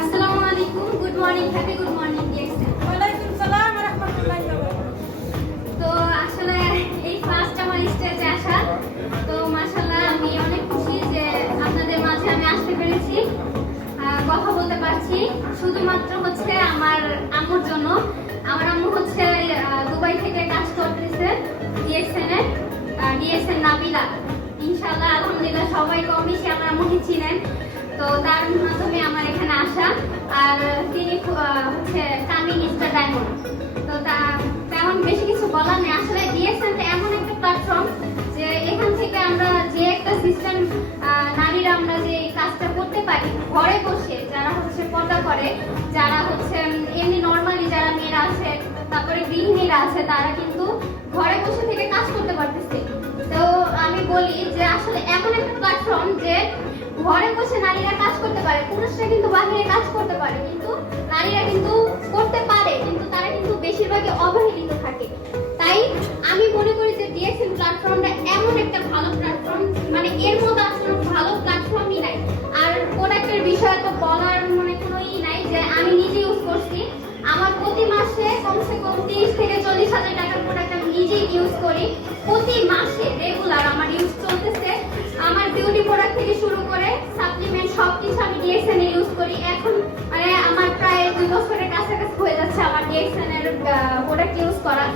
আসসালামু আলাইকুম, good morning, happy good morning DXN. ওয়ালাইকুম সালাম ওয়া রাহমাতুল্লাহি ওয়া বারাকাতুহু। তো আসলে এই ফার্স্ট আমার স্টেজে আসা, তো মাশাআল্লাহ আমি অনেক খুশি যে আপনাদের মাঝে আমি আসতে পেরেছি, কথা বলতে পারছি। শুধুমাত্র হচ্ছে আমার আম্মুর জন্য। আমার আম্মু হচ্ছে দুবাই থেকে কাজ করতেছে ডিএক্সএন নাবিলা। ইনশাআল্লাহ আলহামদুলিল্লাহ সবাই কম বেশি আমার আম্মুকে চিনেন, তো তার মাধ্যমে আমার এখানে আসা। আর তিনি হচ্ছে কামিং স্টার ডায়মন্ড। তো তেমন বেশি কিছু বলার নেই। আসলে ডিএক্সএন এমন একটা প্ল্যাটফর্ম যে এখান থেকে আমরা যে একটা সিস্টেম নারীরা আমরা যে কাজটা করতে পারি ঘরে বসে, যারা হচ্ছে পর্দা করে, যারা হচ্ছে এমনি নর্মালি যারা মেয়েরা আছে, তারপরে গৃহিণীরা আছে, তারা কিন্তু ঘরে বসে থেকে কাজ করতে পারতেছে। তো আমি বলি যে আসলে এমন একটা প্ল্যাটফর্ম যে ঘরে বসে নারীরা কাজ করতে পারে। পুরুষরা কিন্তু বাহিরে কাজ করতে পারে, কিন্তু নারীরা কিন্তু করতে পারে, কিন্তু তারা কিন্তু বেশিরভাগই অবহেলিত থাকে। তাই আমি মনে করি যে ডিএক্সএন প্ল্যাটফর্মটা এমন একটা ভালো প্ল্যাটফর্ম, মানে এর মতো আসলে ভালো প্ল্যাটফর্মই নাই। আর প্রোডাক্টের বিষয়ে তো বলার মানে কোনোই নাই, যে আমি নিজে ইউজ করছি। আমার প্রতি মাসে কমসে কম 30 থেকে 40 হাজার টাকার প্রোডাক্ট আমি নিজেই ইউজ করি। প্রতি মাসে রেগুলার আমার ইউজ চলতেছে। আমার বিউটি প্রোডাক্ট থেকে শুরু করে সাপ্লিমেন্ট সবকিছু আমি ডিএক্সএন এর ইউজ করি। এখন মানে আমার প্রায় 2 বছরের কাছাকাছি হয়ে যাচ্ছে আমার ডিএক্সএন এর প্রোডাক্ট ইউজ করা।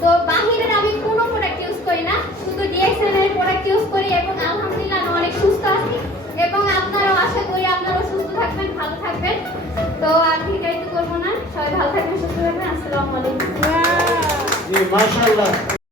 তো বাহিরের আমি কোনো প্রোডাক্ট ইউজ করি না, শুধু ডিএক্সএন এর প্রোডাক্ট ইউজ করি, এবং আলহামদুলিল্লাহ আমি অনেক সুস্থ আছি। এবং আপনারাও, আশা করি আপনারাও সুস্থ থাকবেন, ভালো থাকবেন। তো আর দীর্ঘায়িত করবো না, সবাই ভালো থাকবেন, সুস্থ থাকবেন। আসসালামু আলাইকুম। মাশাআল্লাহ।